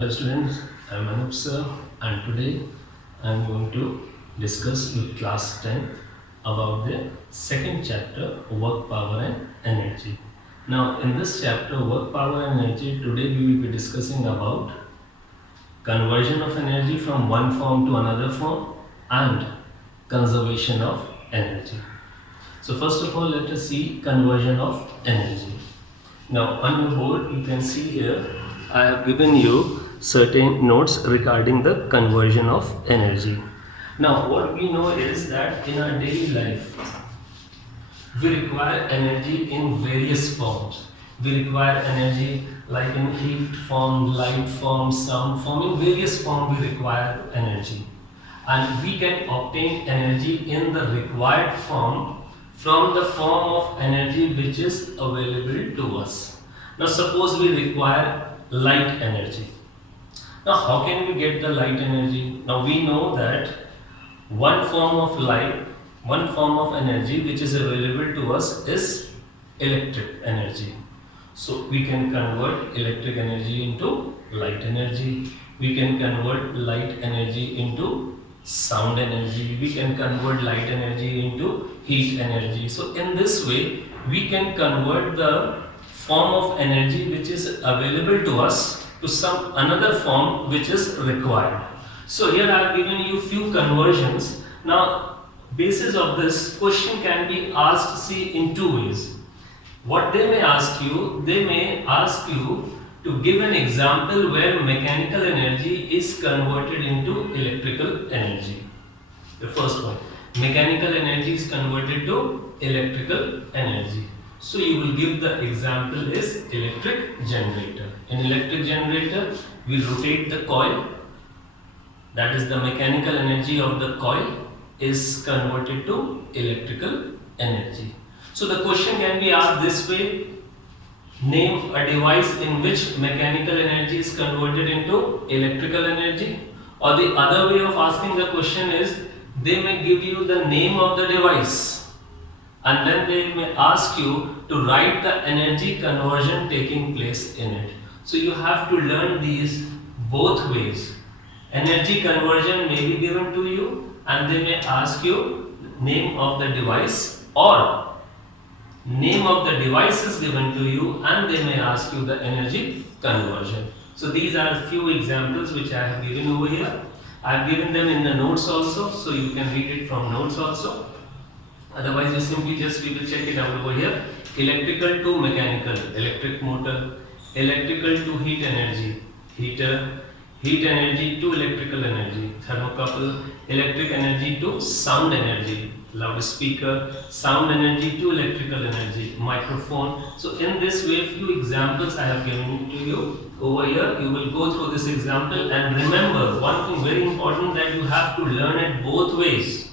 Hello students, I am Anup sir and today I am going to discuss with class 10 about the second chapter work power and energy. Now in this chapter work power and energy today we will be discussing about conversion of energy from one form to another form and conservation of energy. So first of all let us see conversion of energy. Now on your board you can see here I have given you certain notes regarding the conversion of energy. Now what we know is that in our daily life we require energy in various forms. We require energy like in heat form, light form, sound form. In various forms we require energy. And we can obtain energy in the required form from the form of energy which is available to us. Now suppose we require light energy. Now how can we get the light energy? Now we know that one form of light, one form of energy which is available to us is electric energy. So we can convert electric energy into light energy. We can convert light energy into sound energy. We can convert light energy into heat energy. So in this way we can convert the form of energy which is available to us to some another form which is required. So here I have given you few conversions. Now basis of this question can be asked see in two ways. What they may ask you to give an example where mechanical energy is converted into electrical energy. The first one, mechanical energy is converted to electrical energy. So you will give the example is electric generator. In electric generator, we rotate the coil. That is the mechanical energy of the coil is converted to electrical energy. So the question can be asked this way. Name a device in which mechanical energy is converted into electrical energy. Or the other way of asking the question is, they may give you the name of the device and then they may ask you to write the energy conversion taking place in it. So you have to learn these both ways. Energy conversion may be given to you and they may ask you name of the device, or name of the device is given to you and they may ask you the energy conversion. So these are few examples which I have given over here. I have given them in the notes also, so you can read it from notes also. Otherwise you simply we will check it out over here. Electrical to mechanical, electric motor. Electrical to heat energy, heater. Heat energy to electrical energy, thermocouple. Electric energy to sound energy, loudspeaker. Sound energy to electrical energy, microphone. So in this way few examples I have given to you over here. You will go through this example and remember one thing very important, that you have to learn it both ways.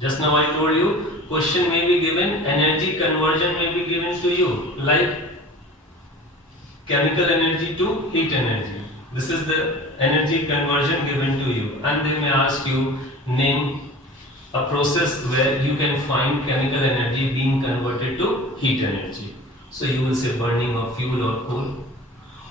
Just now I told you question may be given, energy conversion may be given to you like chemical energy to heat energy. This is the energy conversion given to you, and they may ask you name a process where you can find chemical energy being converted to heat energy. So you will say burning of fuel or coal.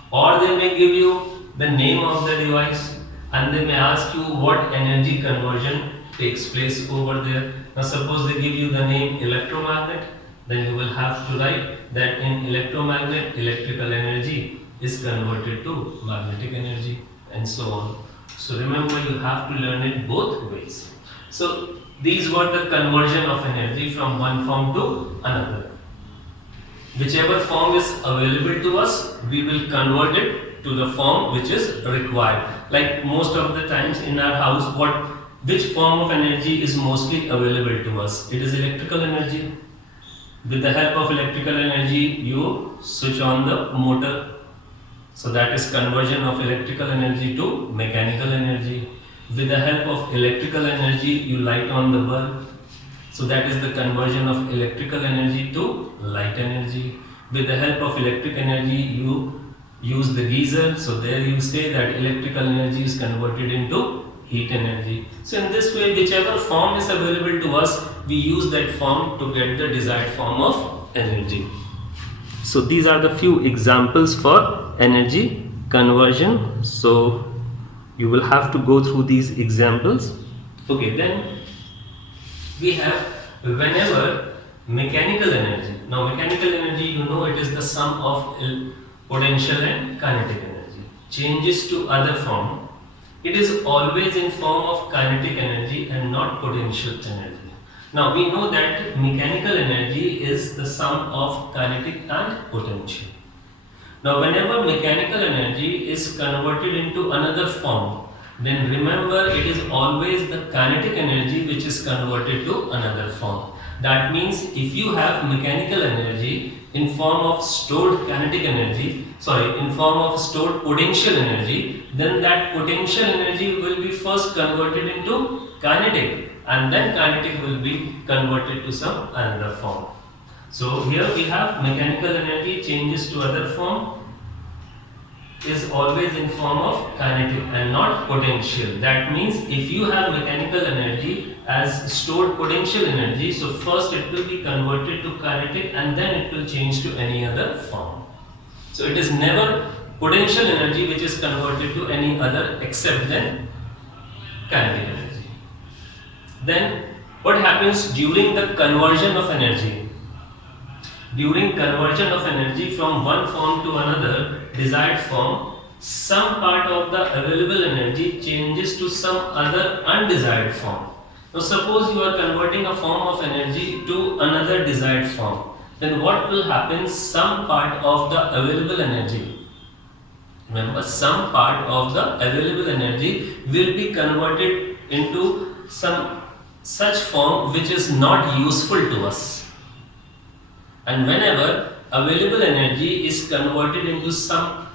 Or they may give you the name of the device and they may ask you what energy conversion takes place over there. Now suppose they give you the name electromagnet, then you will have to write that in electromagnet electrical energy is converted to magnetic energy and so on. So remember you have to learn it both ways. So these were the conversion of energy from one form to another. Whichever form is available to us, we will convert it to the form which is required. Like most of the times in our house, which form of energy is mostly available to us? It is electrical energy. With the help of electrical energy, you switch on the motor. So that is conversion of electrical energy to mechanical energy. With the help of electrical energy, you light on the bulb. So that is the conversion of electrical energy to light energy. With the help of electric energy, you use the geyser. So there you say that electrical energy is converted into heat energy. So in this way, whichever form is available to us, we use that form to get the desired form of energy. So these are the few examples for energy conversion. So you will have to go through these examples. Okay, then we have whenever mechanical energy. Now mechanical energy, you know, it is the sum of potential and kinetic energy changes to other form. It is always in form of kinetic energy and not potential energy. Now we know that mechanical energy is the sum of kinetic and potential. Now whenever mechanical energy is converted into another form, then remember it is always the kinetic energy which is converted to another form. That means if you have mechanical energy in form of stored kinetic energy, in form of stored potential energy, then that potential energy will be first converted into kinetic, and then kinetic will be converted to some another form. So here we have mechanical energy changes to other form is always in form of kinetic and not potential. That means if you have mechanical energy as stored potential energy, so first it will be converted to kinetic and then it will change to any other form. So it is never potential energy which is converted to any other except then kinetic energy. Then what happens during the conversion of energy? During conversion of energy from one form to another desired form, some part of the available energy changes to some other undesired form. Now suppose you are converting a form of energy to another desired form, then what will happen? Some part of the available energy, remember, some part of the available energy will be converted into some such form which is not useful to us. And whenever available energy is converted into some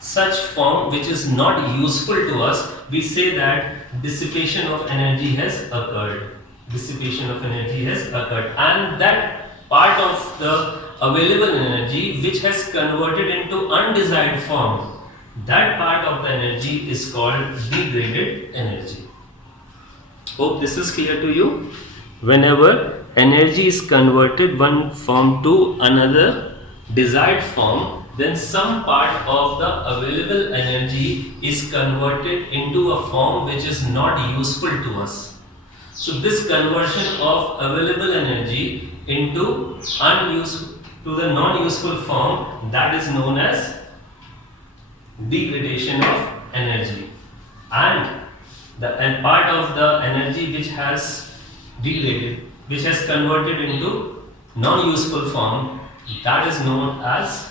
such form which is not useful to us, we say that dissipation of energy has occurred. Dissipation of energy has occurred, and that part of the available energy which has converted into undesired form, that part of the energy is called degraded energy. Hope this is clear to you. Whenever energy is converted one form to another desired form, then some part of the available energy is converted into a form which is not useful to us. So this conversion of available energy into to the non-useful form, that is known as degradation of energy. And part of the energy which has degraded, which has converted into non-useful form, that is known as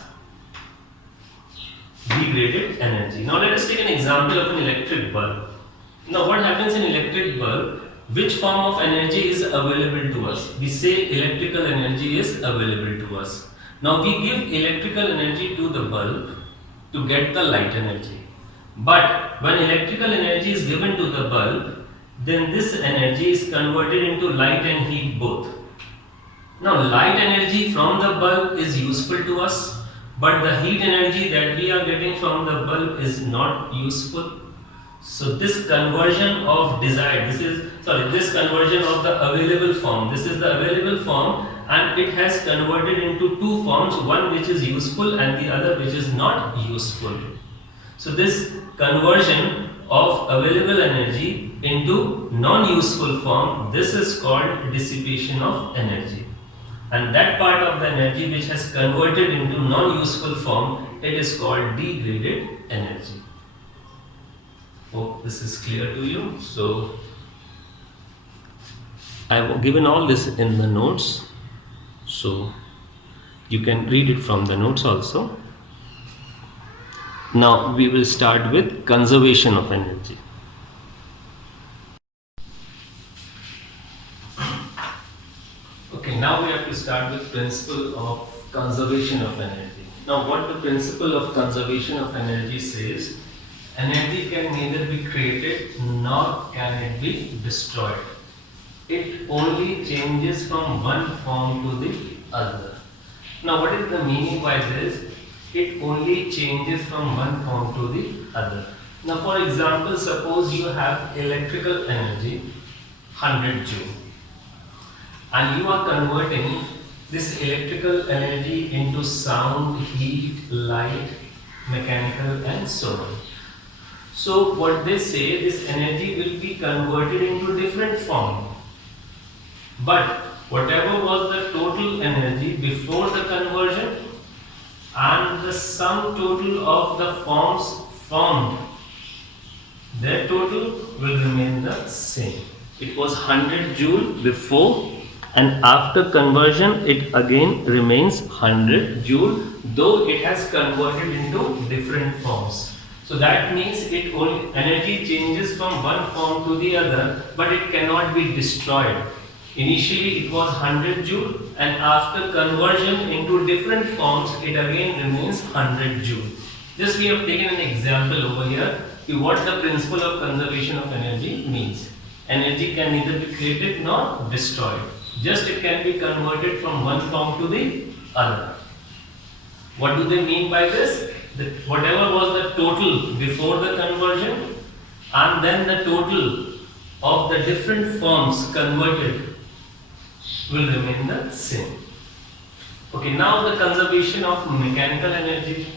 degraded energy. Now let us take an example of an electric bulb. Now what happens in electric bulb? Which form of energy is available to us? We say electrical energy is available to us. Now we give electrical energy to the bulb to get the light energy. But when electrical energy is given to the bulb, then this energy is converted into light and heat both. Now light energy from the bulb is useful to us, but the heat energy that we are getting from the bulb is not useful. So this conversion of this conversion of the available form, this is the available form, and it has converted into two forms, one which is useful and the other which is not useful. So this conversion of available energy into non-useful form, this is called dissipation of energy. And that part of the energy which has converted into non-useful form, it is called degraded energy. Hope this is clear to you. So I have given all this in the notes, so you can read it from the notes also. Now we will start with conservation of energy. Okay, now we have to start with principle of conservation of energy. Now what the principle of conservation of energy says, energy can neither be created nor can it be destroyed. It only changes from one form to the other. Now what is the meaning by this? It only changes from one form to the other. Now for example, suppose you have electrical energy 100 joule and you are converting this electrical energy into sound, heat, light, mechanical and so on. So what they say, this energy will be converted into different form. But whatever was the total energy before the conversion and the sum total of the forms formed, their total will remain the same. It was 100 joule before, and after conversion it again remains 100 joule, though it has converted into different forms. So that means it only energy changes from one form to the other, but it cannot be destroyed. Initially it was 100 joule, and after conversion into different forms it again remains 100 joule. Just we have taken an example over here to what the principle of conservation of energy means. Energy can neither be created nor destroyed. Just it can be converted from one form to the other. What do they mean by this? That whatever was the total before the conversion and then the total of the different forms converted will remain the same. Okay, now the conservation of mechanical energy.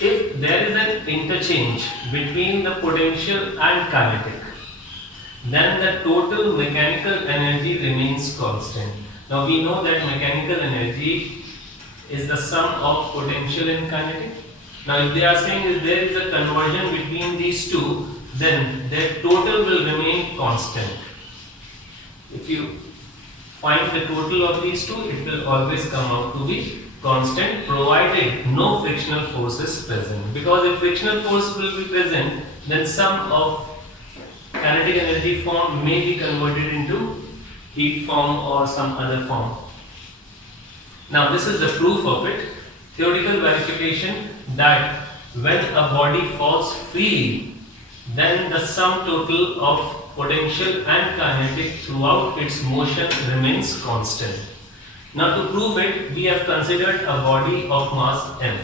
If there is an interchange between the potential and kinetic, then the total mechanical energy remains constant. Now we know that mechanical energy is the sum of potential and kinetic. Now if they are saying that there is a conversion between these two, then their total will remain constant. If you find the total of these two, it will always come out to be constant, provided no frictional force is present. Because if frictional force will be present, then some of kinetic energy form may be converted into heat form or some other form. Now this is the proof of it. Theoretical verification that when a body falls freely, then the sum total of potential and kinetic throughout its motion remains constant. Now to prove it, we have considered a body of mass m,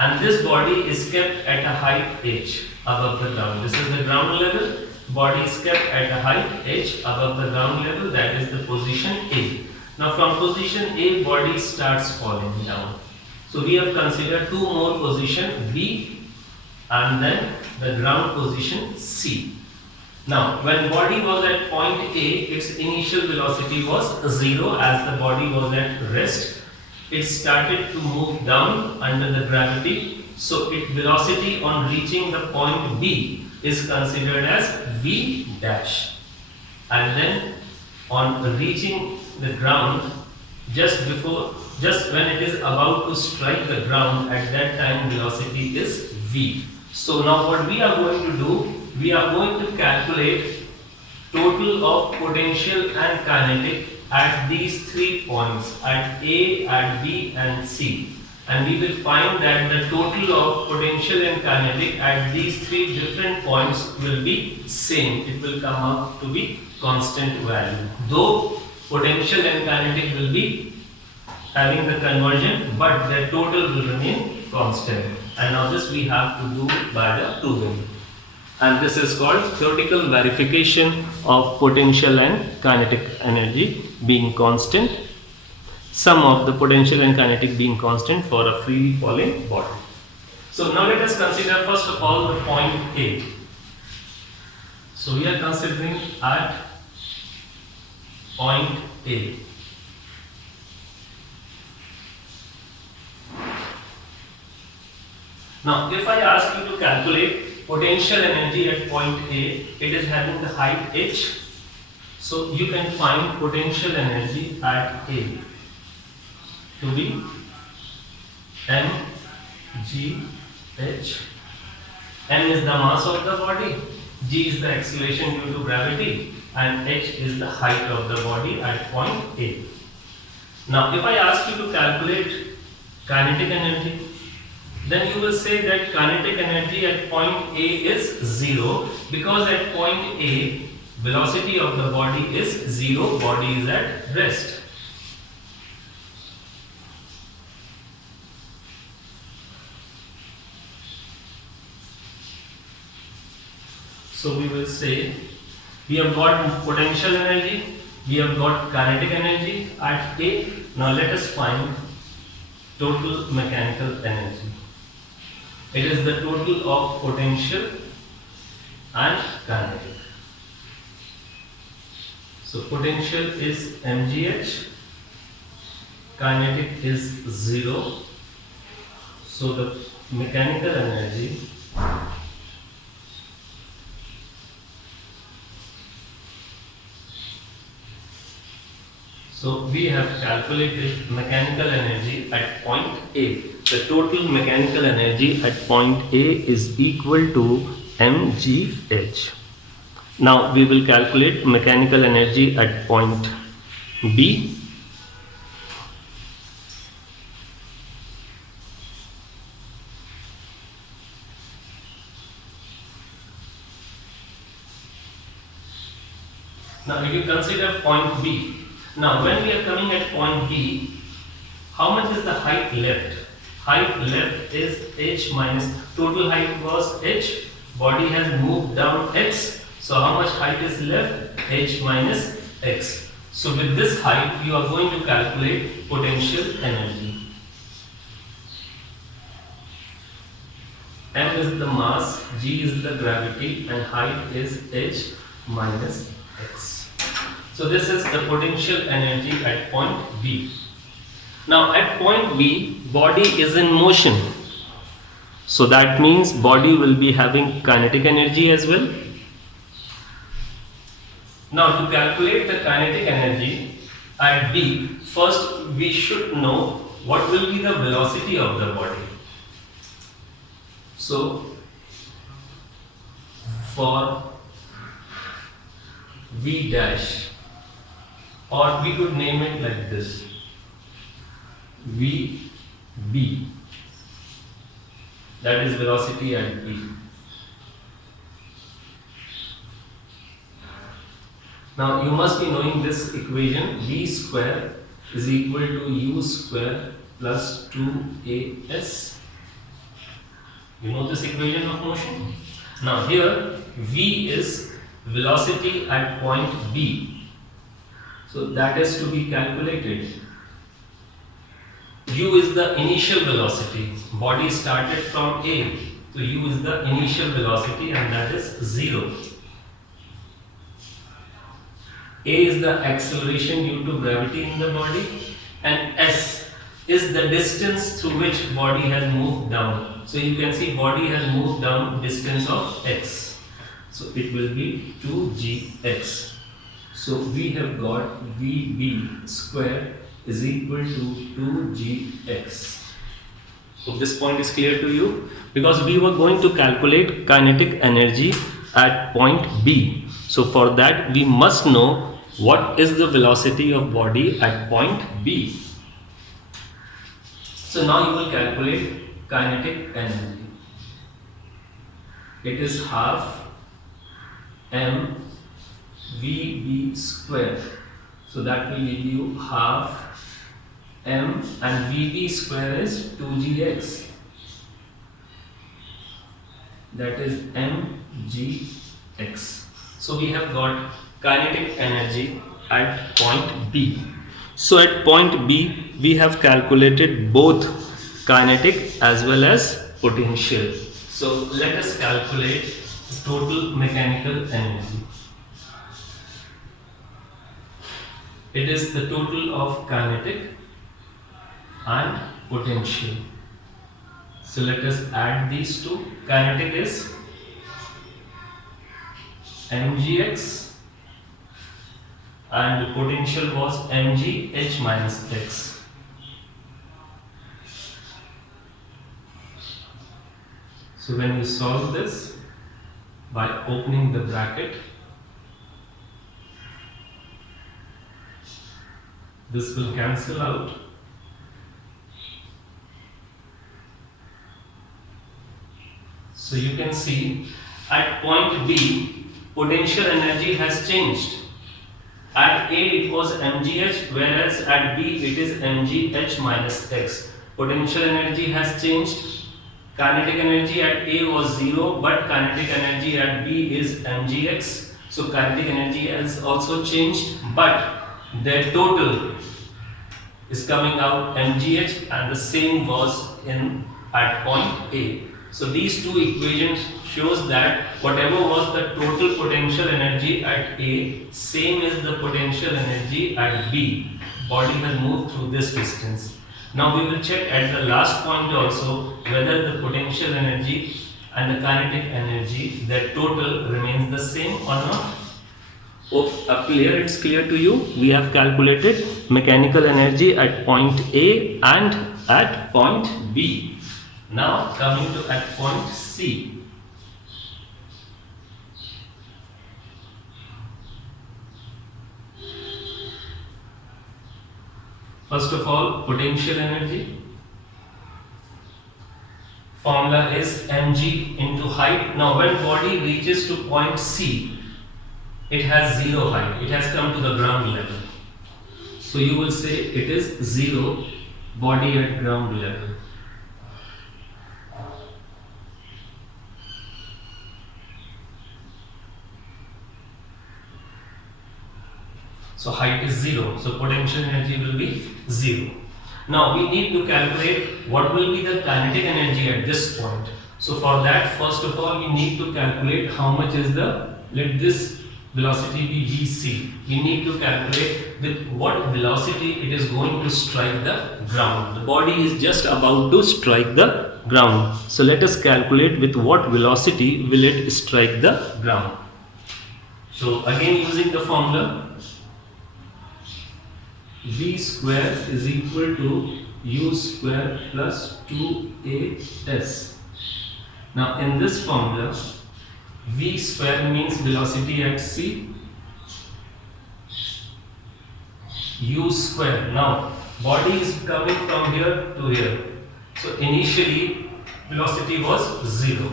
and this body is kept at a height h above the ground. This is the ground level. Body is kept at a height h above the ground level, that is the position A. Now from position A, body starts falling down. So we have considered two more positions, B and then the ground position C. Now when body was at point A, its initial velocity was 0 as the body was at rest. It started to move down under the gravity. So its velocity on reaching the point B is considered as V dash. And then on reaching the ground, just when it is about to strike the ground, at that time velocity is V. So now what we are going to do, we are going to calculate total of potential and kinetic at these 3 points, at A, at B and C. And we will find that the total of potential and kinetic at these 3 different points will be same. It will come out to be constant value. Though potential and kinetic will be having the conversion, but their total will remain constant. And now this we have to do by the proving. And this is called theoretical verification of potential and kinetic energy being constant. Sum of the potential and kinetic being constant for a freely falling body. So now let us consider first of all the point A. So we are considering at point A. Now if I ask you to calculate potential energy at point A, it is having the height h. So you can find potential energy at A to be mgh. M is the mass of the body, g is the acceleration due to gravity, and h is the height of the body at point A. Now if I ask you to calculate kinetic energy, then you will say that kinetic energy at point A is 0, because at point A velocity of the body is 0, body is at rest. So we will say we have got potential energy, we have got kinetic energy at A. Now let us find total mechanical energy. It is the total of potential and kinetic. So potential is mgh, kinetic is 0. So the mechanical energy so we have calculated mechanical energy at point A. The total mechanical energy at point A is equal to mgh. Now we will calculate mechanical energy at point B. Now if you consider point B, now when we are coming at point B, how much is the height left? Height left is h minus, total height was h, body has moved down x, so how much height is left? H minus x. So with this height you are going to calculate potential energy. M is the mass, g is the gravity, and height is h minus x. So this is the potential energy at point B. Now at point B, body is in motion. So that means body will be having kinetic energy as well. Now to calculate the kinetic energy at B, first we should know what will be the velocity of the body. So for V dash, or we could name it like this, VB, that is velocity at B. Now you must be knowing this equation, V square is equal to U square plus 2AS. You know this equation of motion? Now here V is velocity at point B. So that is to be calculated. U is the initial velocity. Body started from A. So U is the initial velocity and that is 0. A is the acceleration due to gravity in the body, and S is the distance through which body has moved down. So you can see body has moved down distance of x. So it will be 2gx. So we have got VB square is equal to 2gx. So this point is clear to you? Because we were going to calculate kinetic energy at point B. So for that we must know what is the velocity of body at point B. So now you will calculate kinetic energy. It is half mvb square. So that will give you half m, and vb square is 2gx. That is mgx. So we have got kinetic energy at point B. So at point B we have calculated both kinetic as well as potential. So let us calculate total mechanical energy. It is the total of kinetic and potential. So let us add these two. Kinetic is mgx and the potential was mgh minus x. So when you solve this by opening the bracket, this will cancel out. So you can see at point B, potential energy has changed. At A it was mgh, whereas at B it is mgh minus x. Potential energy has changed. Kinetic energy at A was 0, but kinetic energy at B is mgx. So kinetic energy has also changed, but their total is coming out mgh, and the same was in at point A. So these two equations shows that whatever was the total potential energy at A, same is the potential energy at B. Body has moved through this distance. Now we will check at the last point also whether the potential energy and the kinetic energy, their total remains the same or not. Up here it's clear to you. We have calculated mechanical energy at point A and at point B. Now coming to at point C. First of all, potential energy. Formula is mg into height. Now when body reaches to point C, it has zero height. It has come to the ground level. So you will say it is zero, body at ground level. So height is zero. So potential energy will be zero. Now we need to calculate what will be the kinetic energy at this point. So for that, first of all, we need to calculate how much is the, let this velocity be vc. We need to calculate with what velocity it is going to strike the ground. The body is just about to strike the ground. So let us calculate with what velocity will it strike the ground. So again using the formula, v square is equal to u square plus 2as. Now in this formula, v square means velocity at c, u square. Now body is coming from here to here. So initially velocity was 0.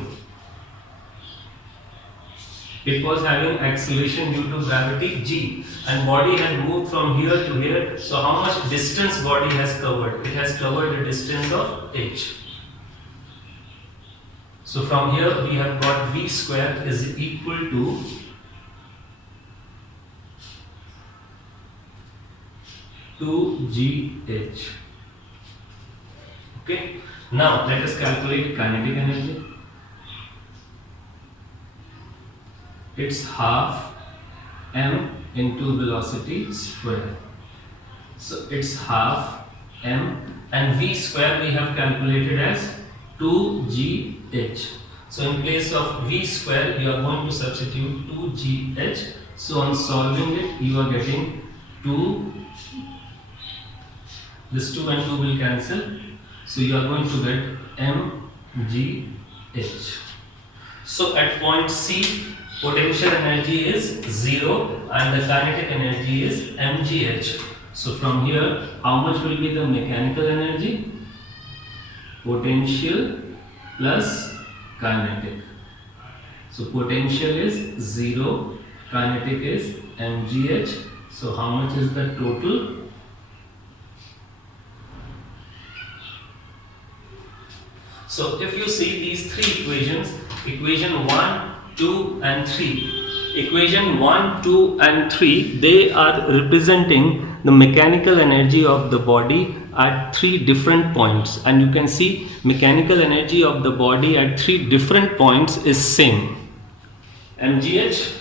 It was having acceleration due to gravity g, and body had moved from here to here. So how much distance body has covered? It has covered a distance of h. So from here we have got v square is equal to (2gh). Okay. Now let us calculate kinetic energy. It's half m into velocity square. So it's half m, and v square we have calculated as 2gh. So in place of v square you are going to substitute 2gh. So on solving it you are getting 2, this 2 and 2 will cancel. So you are going to get mgh. So at point C, potential energy is 0 and the kinetic energy is mgh. So from here, how much will be the mechanical energy? Potential plus kinetic. So potential is 0, kinetic is mgh. So how much is the total? So if you see these three equations, equation 1, 2 and 3. Equation 1, 2 and 3, they are representing the mechanical energy of the body at three different points, and you can see mechanical energy of the body at three different points is same. mgh,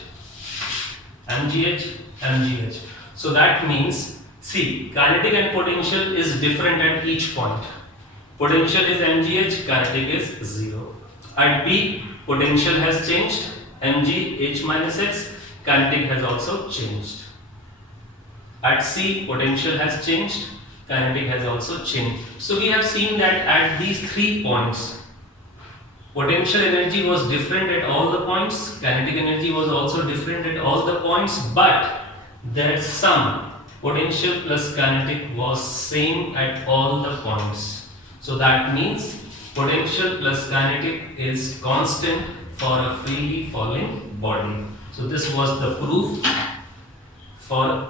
mgh, mgh. So that means, see, kinetic and potential is different at each point. Potential is mgh, kinetic is 0. At B, potential has changed, mg h minus x, kinetic has also changed. At C, potential has changed, kinetic has also changed. So we have seen that at these 3 points, potential energy was different at all the points, kinetic energy was also different at all the points, but their sum, potential plus kinetic, was same at all the points. So that means potential plus kinetic is constant for a freely falling body. So this was the proof for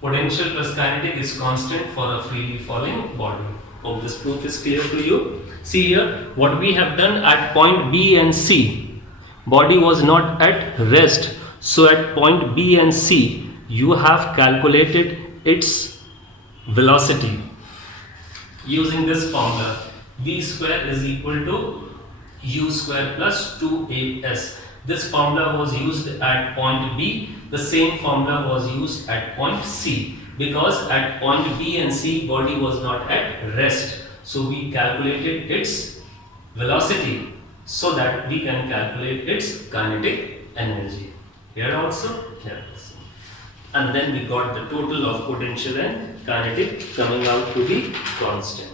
potential plus kinetic is constant for a freely falling body. Hope this proof is clear to you. See here, what we have done at point B and C, body was not at rest. So at point B and C, you have calculated its velocity using this formula. V square is equal to u square plus 2as. This formula was used at point B. The same formula was used at point C, because at point B and C body was not at rest. So we calculated its velocity so that we can calculate its kinetic energy. Here also, here also. And then we got the total of potential and kinetic coming out to be constant.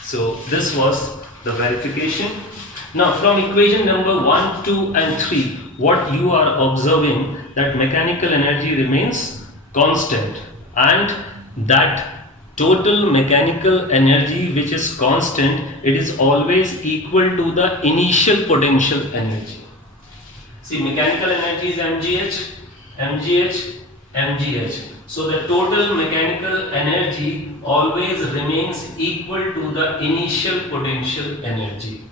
So this was the verification. Now from equation number 1, 2 and 3, what you are observing that mechanical energy remains constant, and that total mechanical energy which is constant, it is always equal to the initial potential energy. See, mechanical energy is mgh, mgh, mgh. So the total mechanical energy always remains equal to the initial potential energy.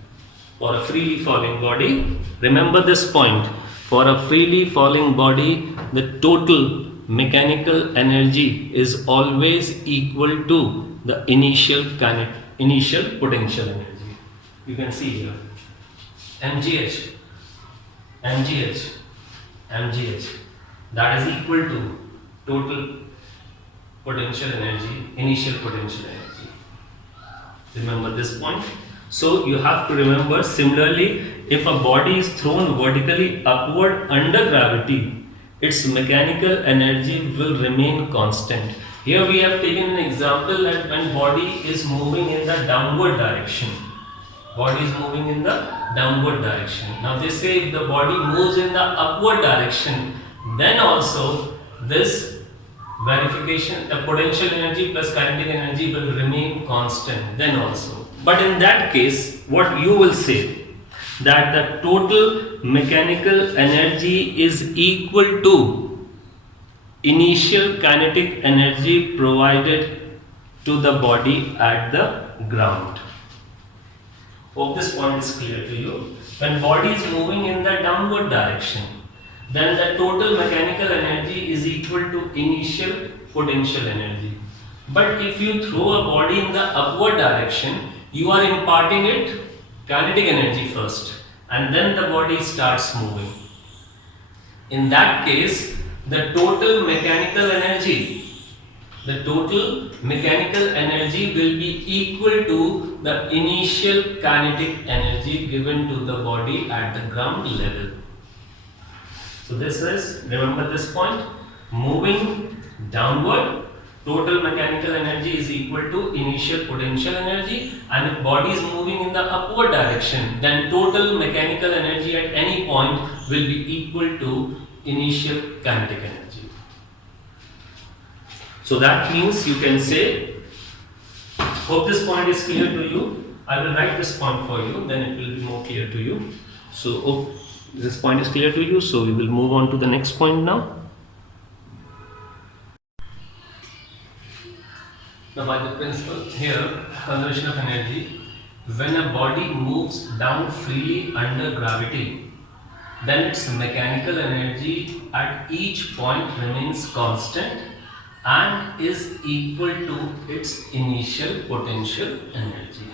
For a freely falling body, remember this point, for a freely falling body, the total mechanical energy is always equal to the initial potential energy. You can see here, mgh, mgh, mgh, that is equal to total potential energy, initial potential energy. Remember this point. So you have to remember, similarly, if a body is thrown vertically upward under gravity, its mechanical energy will remain constant. Here we have taken an example that when body is moving in the downward direction, body is moving in the downward direction. Now they say if the body moves in the upward direction, then also this verification, the potential energy plus kinetic energy will remain constant then also. But in that case, what you will say, that the total mechanical energy is equal to initial kinetic energy provided to the body at the ground. Hope this point is clear to you. When body is moving in the downward direction, then the total mechanical energy is equal to initial potential energy. But if you throw a body in the upward direction, you are imparting it kinetic energy first, and then the body starts moving. In that case, the total mechanical energy will be equal to the initial kinetic energy given to the body at the ground level. So this is, remember this point, moving downward, total mechanical energy is equal to initial potential energy, and if body is moving in the upward direction, then total mechanical energy at any point will be equal to initial kinetic energy. So that means you can say, hope this point is clear to you. I will write this point for you, then it will be more clear to you. So hope this point is clear to you. So we will move on to the next point now. Now by the principle here, conservation of energy, when a body moves down freely under gravity, then its mechanical energy at each point remains constant and is equal to its initial potential energy.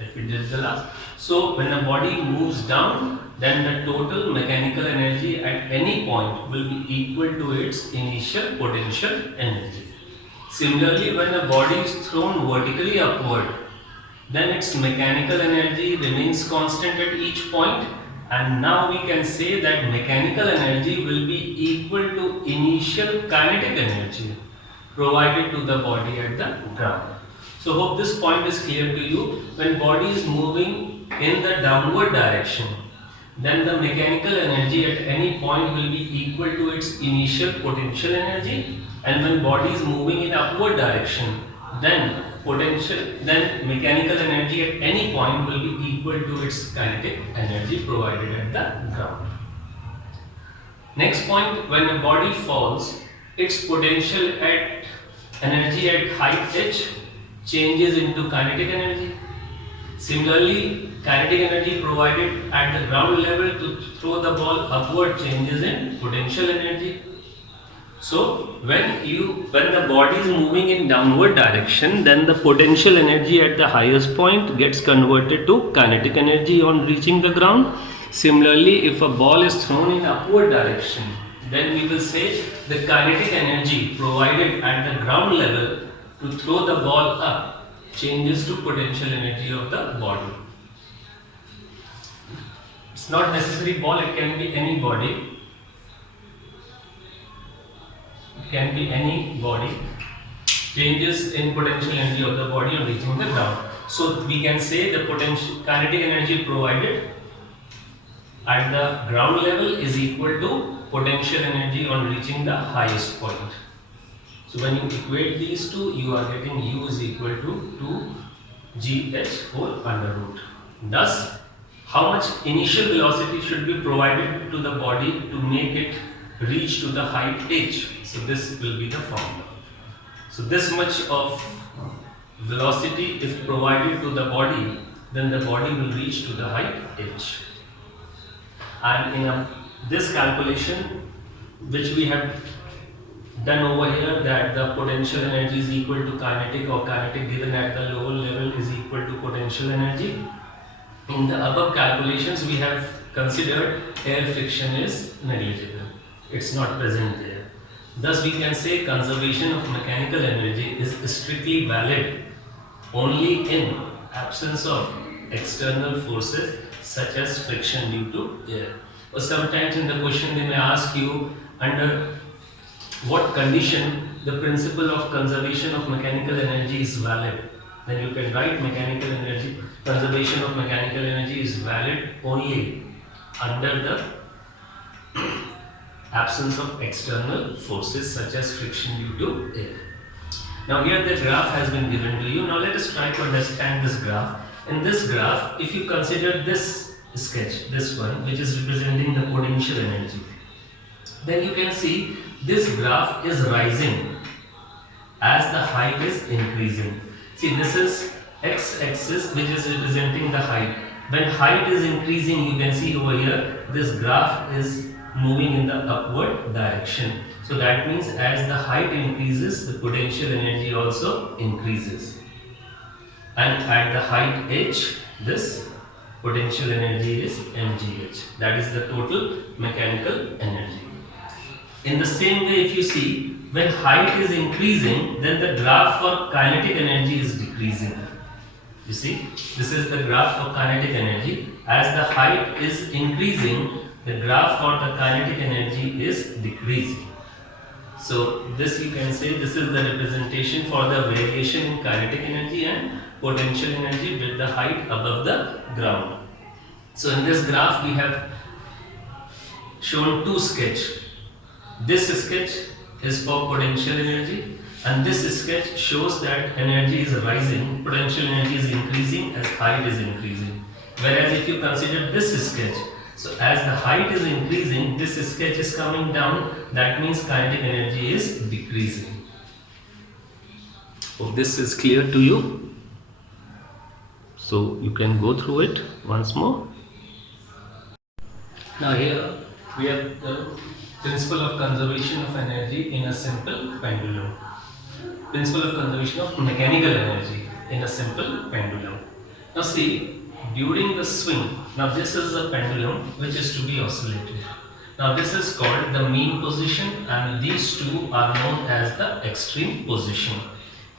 Let me do the last. So when a body moves down, then the total mechanical energy at any point will be equal to its initial potential energy. Similarly, when a body is thrown vertically upward, then its mechanical energy remains constant at each point, and now we can say that mechanical energy will be equal to initial kinetic energy provided to the body at the ground. So hope this point is clear to you. When body is moving in the downward direction, then the mechanical energy at any point will be equal to its initial potential energy, and when body is moving in upward direction, then mechanical energy at any point will be equal to its kinetic energy provided at the ground. Next point, when a body falls, its potential energy at height h changes into kinetic energy. Similarly, kinetic energy provided at the ground level to throw the ball upward changes in potential energy. So when the body is moving in downward direction, then the potential energy at the highest point gets converted to kinetic energy on reaching the ground. Similarly, if a ball is thrown in upward direction, then we will say the kinetic energy provided at the ground level to throw the ball up changes to potential energy of the body. It's not necessarily ball, it can be any body. Can be any body, changes in potential energy of the body on reaching the ground. So we can say the potential kinetic energy provided at the ground level is equal to potential energy on reaching the highest point. So when you equate these two, you are getting U is equal to 2gh whole under root. Thus, how much initial velocity should be provided to the body to make it reach to the height h? So this will be the formula. So this much of velocity if provided to the body, then the body will reach to the height h. And in this calculation which we have done over here, that the potential energy is equal to kinetic, or kinetic given at the lower level is equal to potential energy. In the above calculations we have considered air friction is negligible. It's not present there. Thus we can say conservation of mechanical energy is strictly valid only in absence of external forces such as friction due to air. Or sometimes in the question they may ask you under what condition the principle of conservation of mechanical energy is valid. Then you can write mechanical energy, conservation of mechanical energy is valid only under the absence of external forces such as friction due to air. Now here the graph has been given to you. Now let us try to understand this graph. In this graph, if you consider this sketch, this one, which is representing the potential energy, then you can see this graph is rising as the height is increasing. See, this is x-axis which is representing the height. When height is increasing, you can see over here, this graph is moving in the upward direction. So that means as the height increases, the potential energy also increases. And at the height h, this potential energy is mgh. That is the total mechanical energy. In the same way, if you see, when height is increasing, then the graph for kinetic energy is decreasing. You see, this is the graph for kinetic energy. As the height is increasing, the graph for the kinetic energy is decreasing. So this you can say this is the representation for the variation in kinetic energy and potential energy with the height above the ground. So in this graph we have shown two sketches. This sketch is for potential energy, and this sketch shows that energy is rising, potential energy is increasing as height is increasing. Whereas if you consider this sketch, so as the height is increasing, this sketch is coming down, that means kinetic energy is decreasing. Hope this is clear to you. So you can go through it once more. Now here we have the principle of conservation of energy in a simple pendulum. Principle of conservation of mechanical energy in a simple pendulum. Now see, during the swing, now this is a pendulum which is to be oscillated. Now this is called the mean position, and these two are known as the extreme position.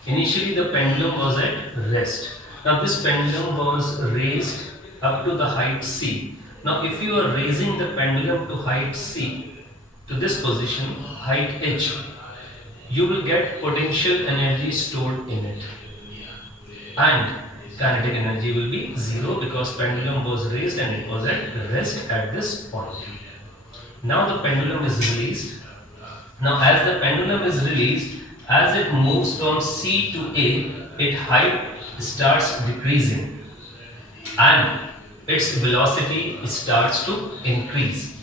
Initially the pendulum was at rest. Now this pendulum was raised up to the height c. Now if you are raising the pendulum to height c, to this position, height h, you will get potential energy stored in it, and kinetic energy will be zero because pendulum was raised and it was at rest at this point. Now the pendulum is released. Now as the pendulum is released, as it moves from C to A, its height starts decreasing and its velocity starts to increase.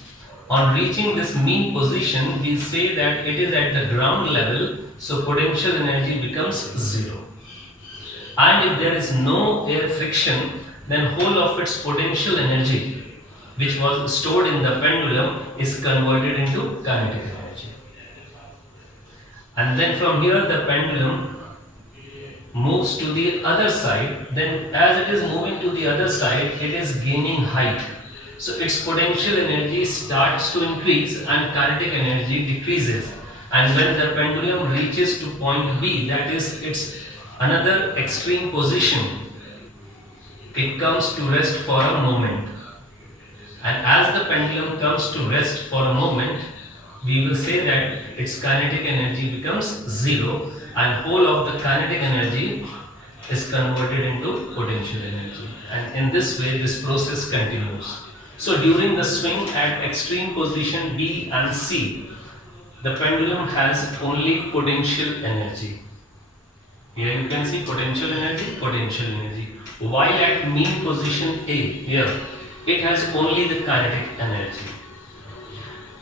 On reaching this mean position, we say that it is at the ground level, so potential energy becomes zero. And if there is no air friction, then whole of its potential energy which was stored in the pendulum is converted into kinetic energy. and then from here the pendulum moves to the other side. Then as it is moving to the other side, it is gaining height. So its potential energy starts to increase and kinetic energy decreases. And when the pendulum reaches to point B, that is its another extreme position, it comes to rest for a moment. And as the pendulum comes to rest for a moment, we will say that its kinetic energy becomes zero, and whole of the kinetic energy is converted into potential energy. And in this way, this process continues. So during the swing at extreme position B and C, the pendulum has only potential energy. Here you can see potential energy. While at mean position A, here, it has only the kinetic energy.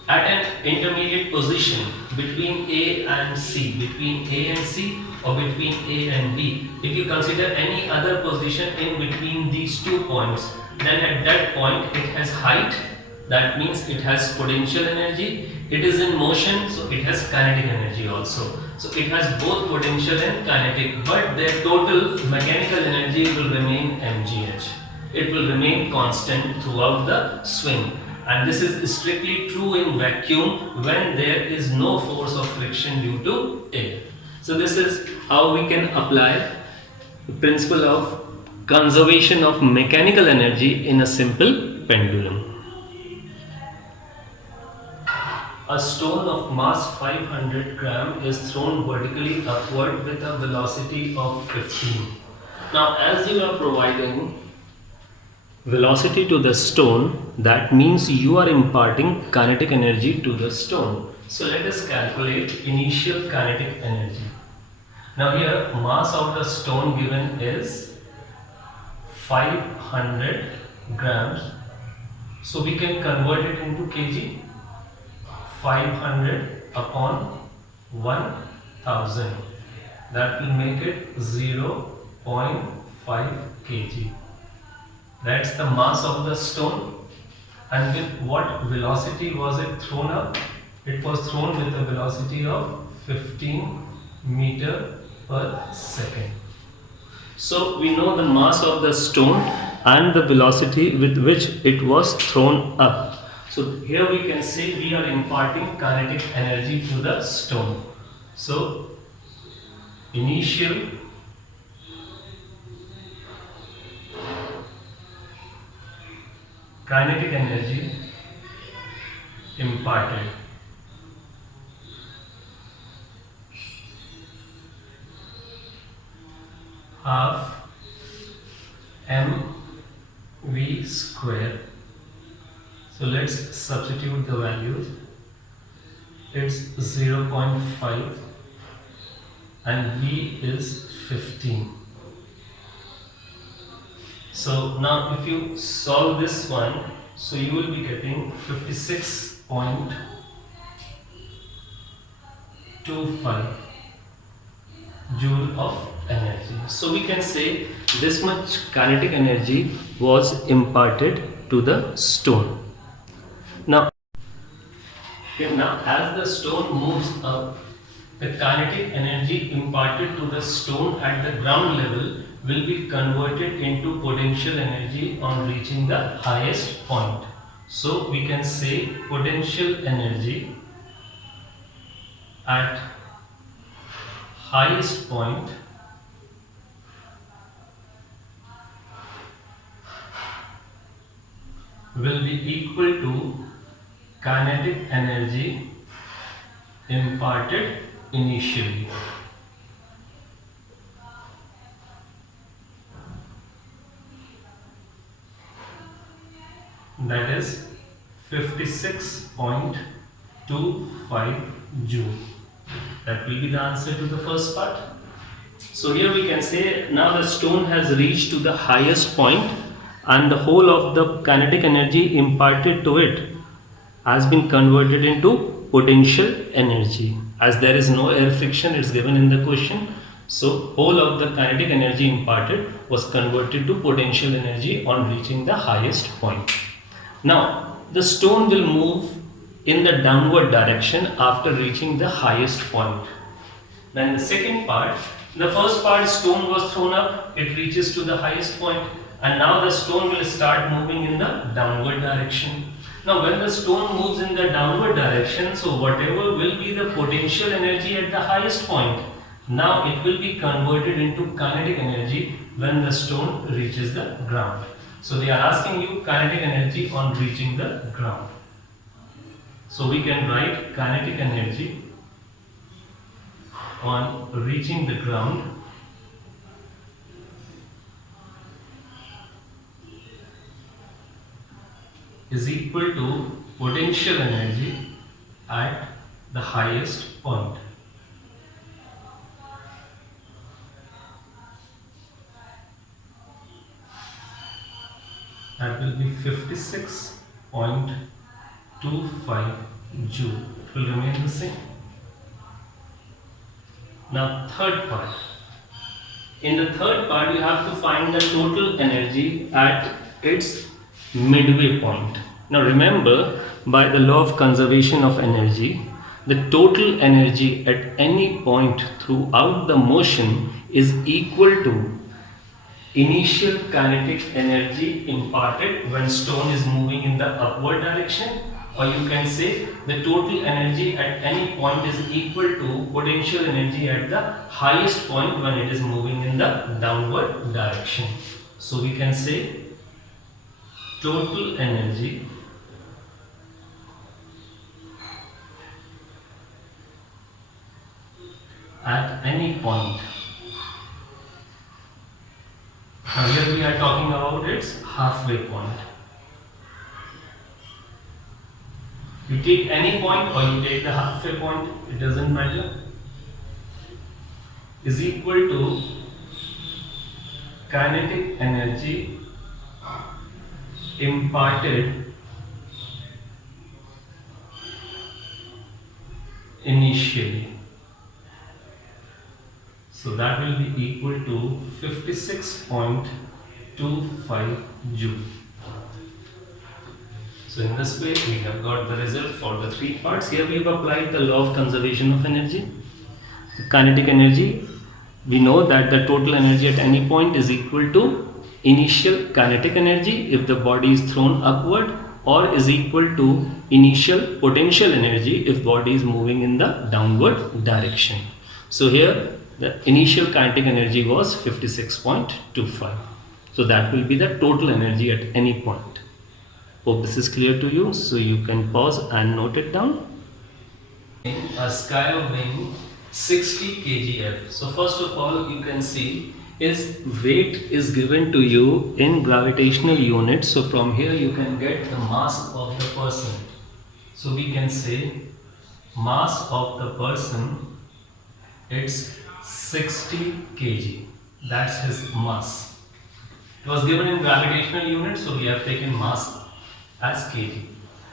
At an intermediate position between A and C, or between A and B, if you consider any other position in between these 2 points, then at that point it has height, that means it has potential energy. It is in motion, so it has kinetic energy also. So it has both potential and kinetic, but their total mechanical energy will remain mgh. It will remain constant throughout the swing. And this is strictly true in vacuum when there is no force of friction due to air. So this is how we can apply the principle of conservation of mechanical energy in a simple pendulum. A stone of mass 500 gram is thrown vertically upward with a velocity of 15. Now as you are providing velocity to the stone, that means you are imparting kinetic energy to the stone. So let us calculate initial kinetic energy. Now here mass of the stone given is 500 grams. So we can convert it into kg. 500 upon 1000. That will make it 0.5 kg. That's the mass of the stone. And with what velocity was it thrown up? It was thrown with a velocity of 15 meter per second. So we know the mass of the stone and the velocity with which it was thrown up. So here we can say we are imparting kinetic energy to the stone. So initial kinetic energy imparted. Half mv square. So let's substitute the values. It's 0.5 and v is 15. So now if you solve this one, so you will be getting 56.25 joule of energy. So we can say this much kinetic energy was imparted to the stone. Now as the stone moves up, the kinetic energy imparted to the stone at the ground level will be converted into potential energy on reaching the highest point. So we can say potential energy at highest point will be equal to kinetic energy imparted initially. That is 56.25 joule. That will be the answer to the first part. So here we can say now the stone has reached to the highest point and the whole of the kinetic energy imparted to it has been converted into potential energy. As there is no air friction, it's given in the question. So whole of the kinetic energy imparted was converted to potential energy on reaching the highest point. Now the stone will move in the downward direction after reaching the highest point. Then the second part, the first part, stone was thrown up, it reaches to the highest point, and now the stone will start moving in the downward direction. Now when the stone moves in the downward direction, so whatever will be the potential energy at the highest point, now it will be converted into kinetic energy when the stone reaches the ground. So they are asking you kinetic energy on reaching the ground. So we can write kinetic energy on reaching the ground is equal to potential energy at the highest point. That will be 56.25 joule. It will remain the same. Now third part. In the third part you have to find the total energy at its midway point. Now remember, by the law of conservation of energy, the total energy at any point throughout the motion is equal to initial kinetic energy imparted when stone is moving in the upward direction, or you can say the total energy at any point is equal to potential energy at the highest point when it is moving in the downward direction. So we can say total energy at any point. Now here we are talking about its halfway point. You take any point or you take the halfway point, it doesn't matter, is equal to kinetic energy imparted initially. So that will be equal to 56.25 joule. So in this way we have got the result for the three parts. Here we have applied the law of conservation of energy. The kinetic energy, we know that the total energy at any point is equal to initial kinetic energy if the body is thrown upward, or is equal to initial potential energy if body is moving in the downward direction. So here the initial kinetic energy was 56.25. So that will be the total energy at any point. Hope this is clear to you. So you can pause and note it down. A Skyo weighing 60 kgf. So first of all, you can see its weight is given to you in gravitational units. So from here you can get the mass of the person. So we can say mass of the person, it's 60 kg. That's his mass. It was given in gravitational units, so we have taken mass as kg.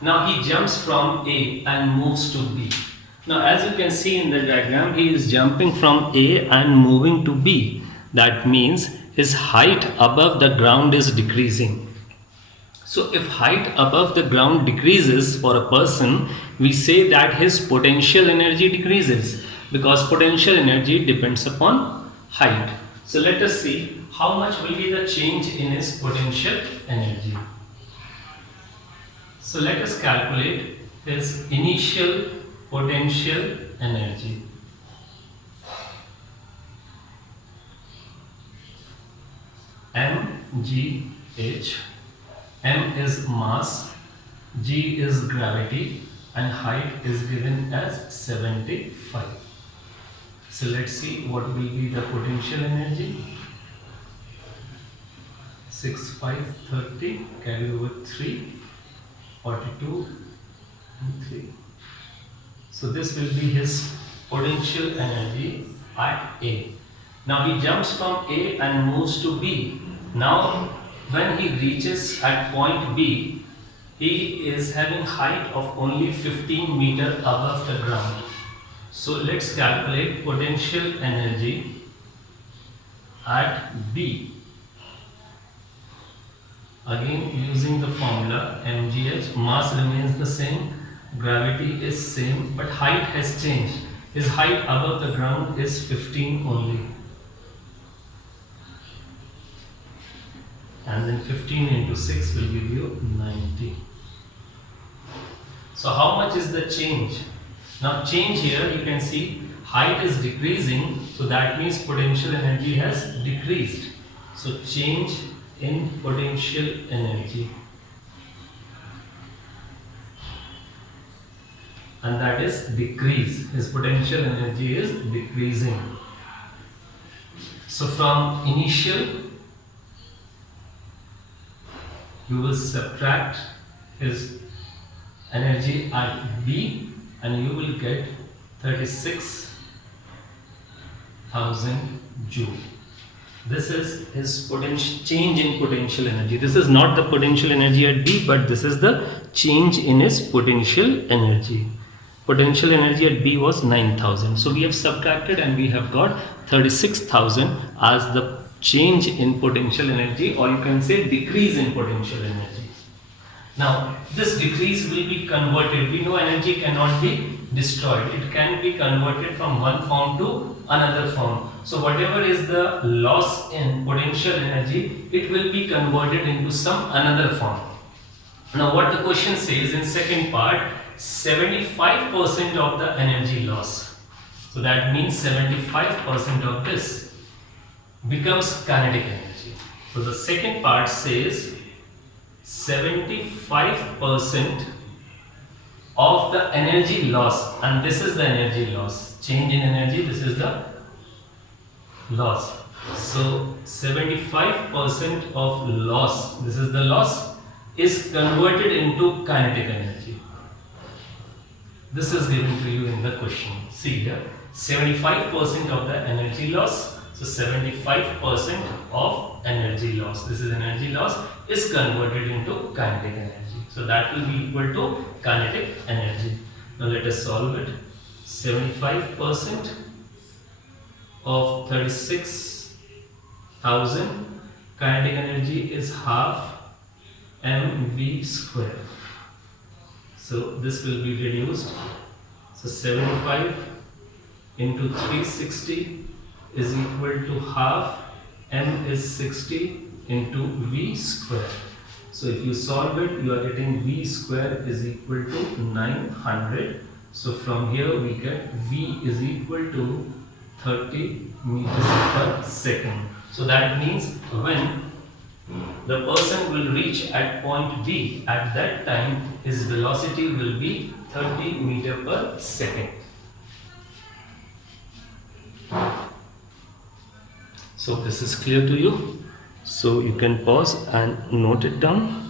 Now he jumps from A and moves to B. Now as you can see in the diagram, he is jumping from A and moving to B. That means his height above the ground is decreasing. So if height above the ground decreases for a person, we say that his potential energy decreases, because potential energy depends upon height. So let us see how much will be the change in his potential energy. So let us calculate his initial potential energy. mgh. M is mass, g is gravity, and height is given as 75. So let's see what will be the potential energy. 6, 5, 30, carry over 3, 42 and 3. So this will be his potential energy at A. Now he jumps from A and moves to B. Now when he reaches at point B, he is having height of only 15 meters above the ground. So let's calculate potential energy at B. Again using the formula mgh, mass remains the same, gravity is same, but height has changed. His height above the ground is 15 only. And then 15 into 6 will give you 90. So how much is the change? Now change here you can see height is decreasing, so that means potential energy has decreased. So change in potential energy, and that is decrease. His potential energy is decreasing. So from initial you will subtract his energy at B and you will get 36,000 joule. This is his potential change in potential energy. This is not the potential energy at B, but this is the change in his potential energy. Potential energy at B was 9,000. So we have subtracted and we have got 36,000 as the change in potential energy, or you can say decrease in potential energy. Now this decrease will be converted. We know energy cannot be destroyed. It can be converted from one form to another form. So whatever is the loss in potential energy, it will be converted into some another form. Now what the question says in second part, 75% of the energy loss. So that means 75% of this becomes kinetic energy. So the second part says 75% of the energy loss, and this is the energy loss. Change in energy, this is the loss. So 75% of loss, this is the loss, is converted into kinetic energy. This is given to you in the question. See here, 75% of the energy loss. So 75% of energy loss, this is energy loss, is converted into kinetic energy. So that will be equal to kinetic energy. Now let us solve it. 75% of 36,000, kinetic energy is half mv square. So this will be reduced. So 75 into 360 is equal to half, m is 60 into v square. So if you solve it, you are getting v square is equal to 900. So from here we get v is equal to 30 meters per second. So that means when the person will reach at point B, at that time his velocity will be 30 meters per second. So this is clear to you. So you can pause and note it down.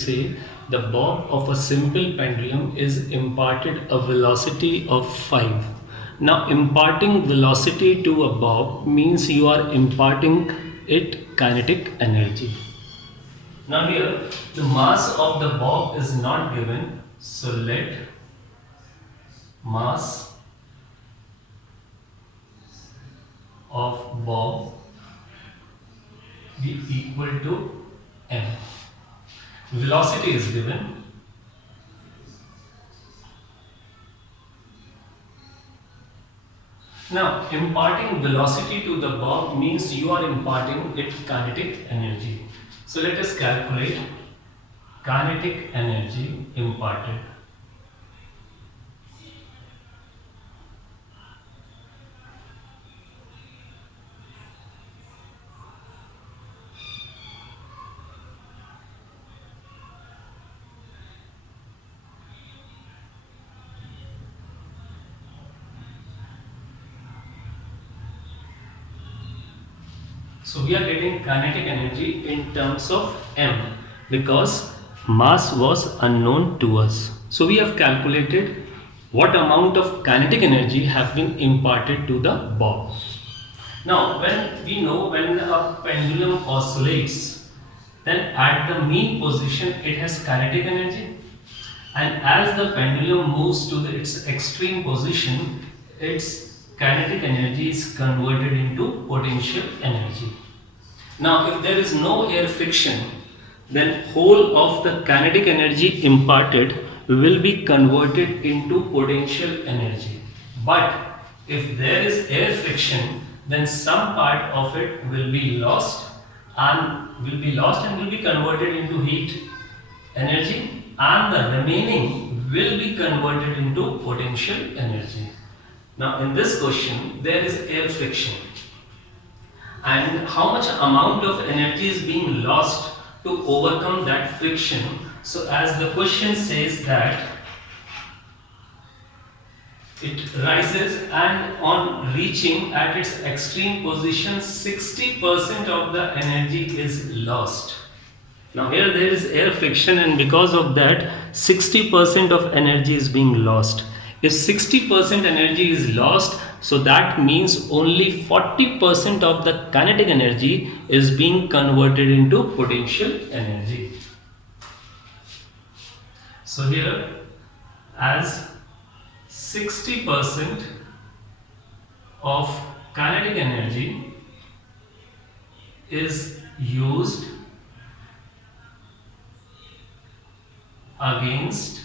Say the bob of a simple pendulum is imparted a velocity of 5. Now imparting velocity to a bob means you are imparting it kinetic energy. Now here the mass of the bob is not given, so let mass of bob be equal to m. Velocity is given. Now imparting velocity to the bob means you are imparting it kinetic energy. So let us calculate kinetic energy imparted. So we are getting kinetic energy in terms of m because mass was unknown to us. So we have calculated what amount of kinetic energy have been imparted to the bob. Now when we know when a pendulum oscillates, then at the mean position it has kinetic energy, and as the pendulum moves to its extreme position, its kinetic energy is converted into potential energy. Now if there is no air friction, then whole of the kinetic energy imparted will be converted into potential energy. But if there is air friction, then some part of it will be lost and will be converted into heat energy, and the remaining will be converted into potential energy. Now in this question there is air friction, and how much amount of energy is being lost to overcome that friction. So as the question says that it rises, and on reaching at its extreme position 60% of the energy is lost. Now here there is air friction, and because of that 60% of energy is being lost. If 60% energy is lost, so that means only 40% of the kinetic energy is being converted into potential energy. So here, as 60% of kinetic energy is used against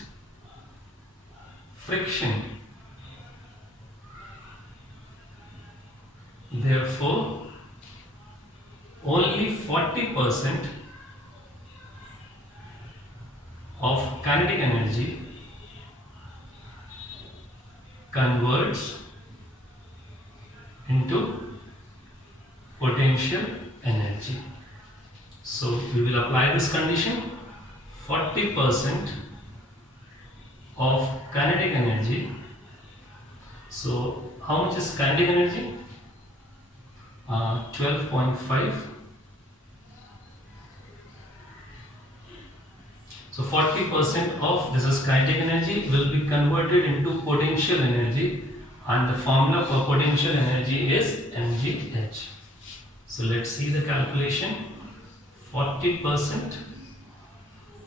friction, therefore only 40% of kinetic energy converts into potential energy. So we will apply this condition. 40% of kinetic energy. So how much is kinetic energy? 12.5. So 40% of this is kinetic energy will be converted into potential energy, and the formula for potential energy is mgh. So let's see the calculation. 40%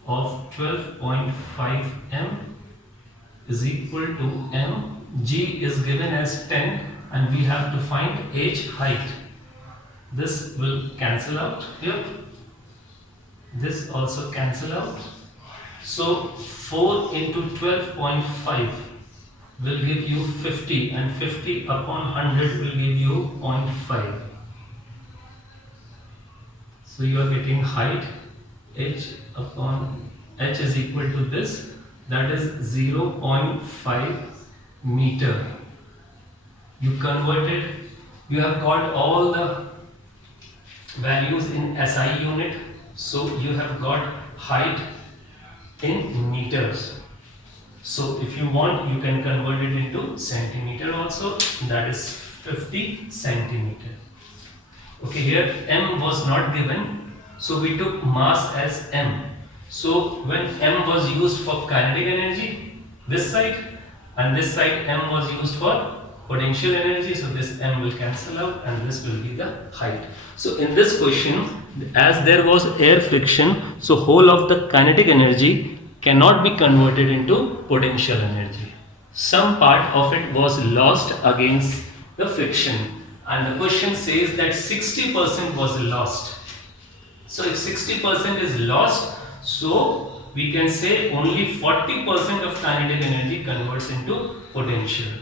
of 12.5 m is equal to m. G is given as 10, and we have to find h, height. This will cancel out here. This also cancel out. So 4 into 12.5 will give you 50, and 50 upon 100 will give you 0.5. So you are getting height h is equal to this, that is 0.5 meter. You converted, you have got all the values in SI unit, so you have got height in meters. So if you want, you can convert it into centimeter also, that is 50 centimeter. Okay, here m was not given, so we took mass as m. So when m was used for kinetic energy, this side, and this side m was used for potential energy, so this m will cancel out and this will be the height. So in this question, as there was air friction, so whole of the kinetic energy cannot be converted into potential energy. Some part of it was lost against the friction, and the question says that 60% was lost. So if 60% is lost, so we can say only 40% of kinetic energy converts into potential.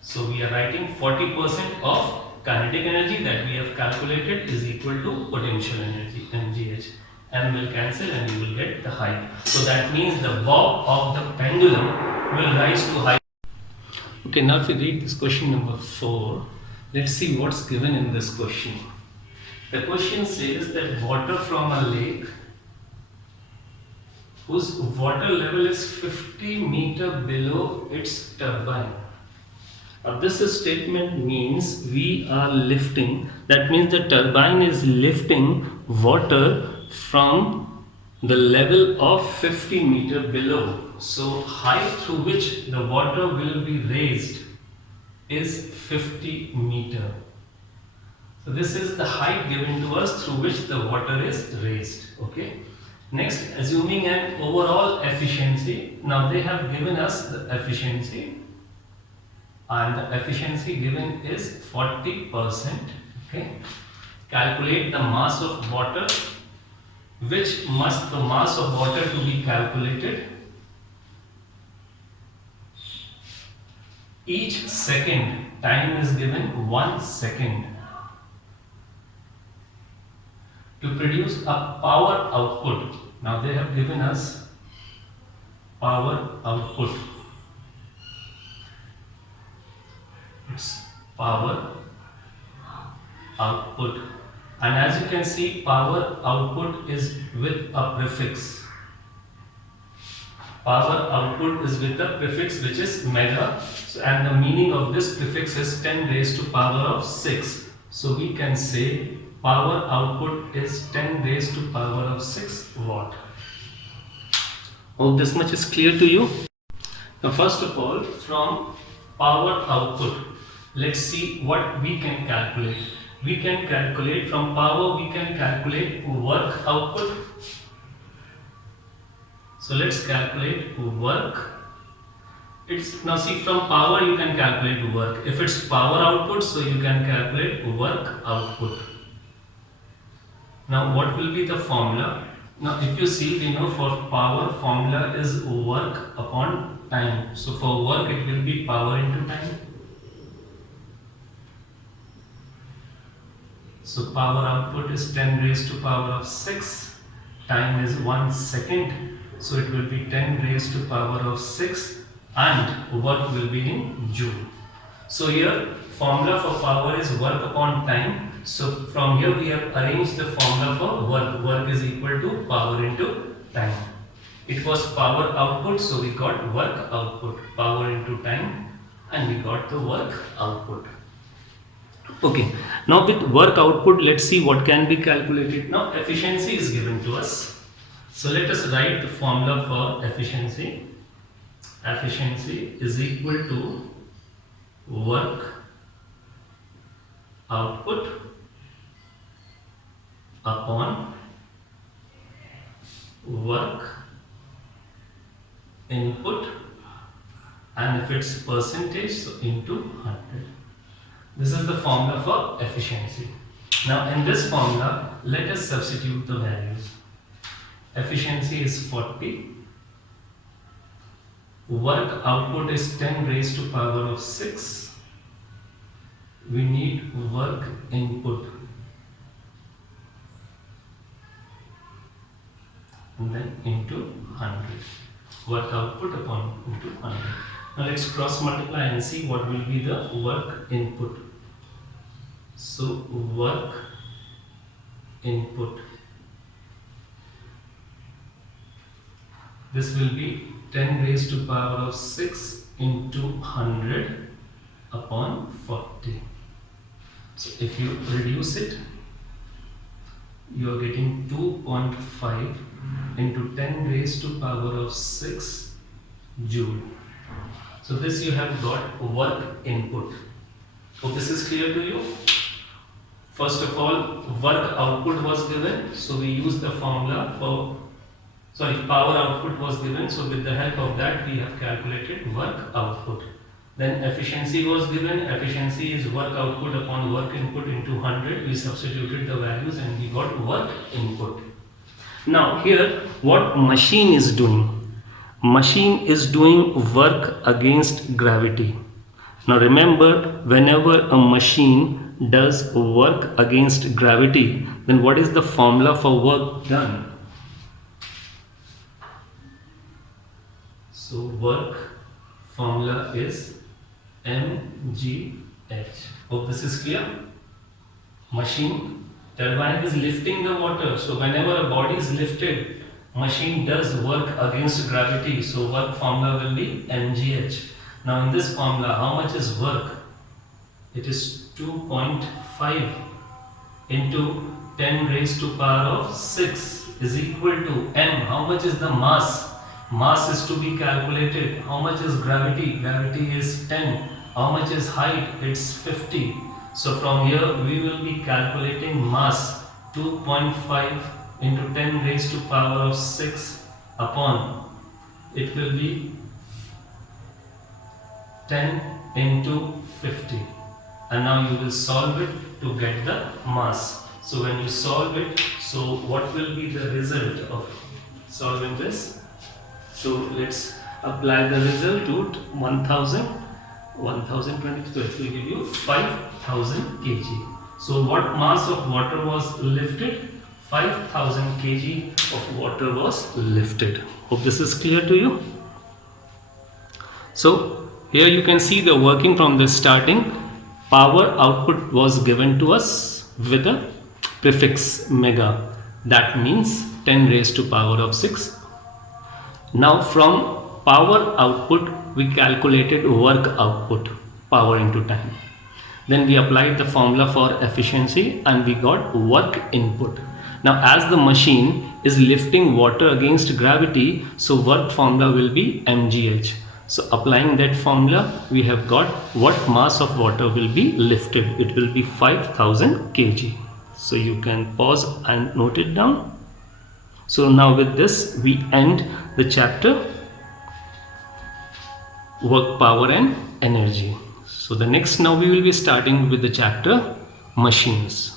So we are writing 40% of kinetic energy that we have calculated is equal to potential energy, mgh. M will cancel and you will get the height. So that means the bob of the pendulum will rise to height. Okay, now if we read this question number 4, let's see what's given in this question. The question says that water from a lake whose water level is 50 meter below its turbine. Now this statement means we are lifting, that means the turbine is lifting water from the level of 50 meter below. So height through which the water will be raised is 50 meter. So this is the height given to us through which the water is raised. Okay. Next, assuming an overall efficiency. Now they have given us the efficiency, and the efficiency given is 40%. Okay. Calculate the mass of water. which must the mass of water to be calculated. Each second time is given 1 second to produce a power output. Now they have given us power output. It's power output, and as you can see, power output is with a prefix. Power output is with the prefix which is mega, and the meaning of this prefix is 10 raised to power of 6. So we can say power output is 10 raised to power of 6 watt. Hope this much is clear to you. Now first of all, from power output, let's see what we can calculate. We can calculate from power, we can calculate work output. So let's calculate work. Now see, from power you can calculate work. If it's power output, so you can calculate work output. Now what will be the formula? Now if you see, we know for power formula is work upon time. So for work it will be power into time. So power output is 10 raised to power of 6. Time is 1 second. So it will be 10 raised to power of 6, and work will be in joule. So here formula for power is work upon time. So from here we have arranged the formula for work. Work is equal to power into time. It was power output, so we got work output. Power into time, and we got the work output. Okay, now with work output, let's see what can be calculated. Now efficiency is given to us. So let us write the formula for efficiency. Efficiency is equal to work output upon work input, and if it's percentage, so into 100. This is the formula for efficiency. Now in this formula, let us substitute the values. Efficiency is 40. Work output is 10 raised to power of 6. We need work input. And then into 100. Work output upon into 100. Now let's cross multiply and see what will be the work input. So work input. This will be 10 raised to power of 6 into 100 upon 40. So if you reduce it, you are getting 2.5 into 10 raised to power of 6 joule. So this you have got work input. So this is clear to you. First of all, work output was given, so we use the formula for power output was given, so with the help of that we have calculated work output. Then efficiency was given. Efficiency is work output upon work input into 100. We substituted the values and we got work input. Now here what machine is doing? Machine is doing work against gravity. Now remember, whenever a machine does work against gravity, then what is the formula for work done? So work formula is mgh. Hope this is clear. Machine turbine is lifting the water. So whenever a body is lifted, machine does work against gravity. So work formula will be mgh. Now in this formula, how much is work? It is 2.5 into 10 raised to power of 6 is equal to m. How much is the mass? Mass is to be calculated. How much is gravity? Gravity is 10. How much is height? It's 50. So from here we will be calculating mass 2.5 into 10 raised to power of 6 upon, it will be 10 into 50. And now you will solve it to get the mass. So when you solve it, so what will be the result of solving this? So let's apply the result to 1022, it will give you 5000 kg. So what mass of water was lifted? 5000 kg of water was lifted. Hope this is clear to you. So here you can see the working from the starting. Power output was given to us with a prefix mega. That means 10 raised to power of 6. Now from power output we calculated work output, power into time. Then we applied the formula for efficiency and we got work input. Now as the machine is lifting water against gravity, so work formula will be mgh. So applying that formula, we have got what mass of water will be lifted. It will be 5000 kg. So you can pause and note it down. So now with this we end the chapter work, power and energy. So the next, now we will be starting with the chapter machines.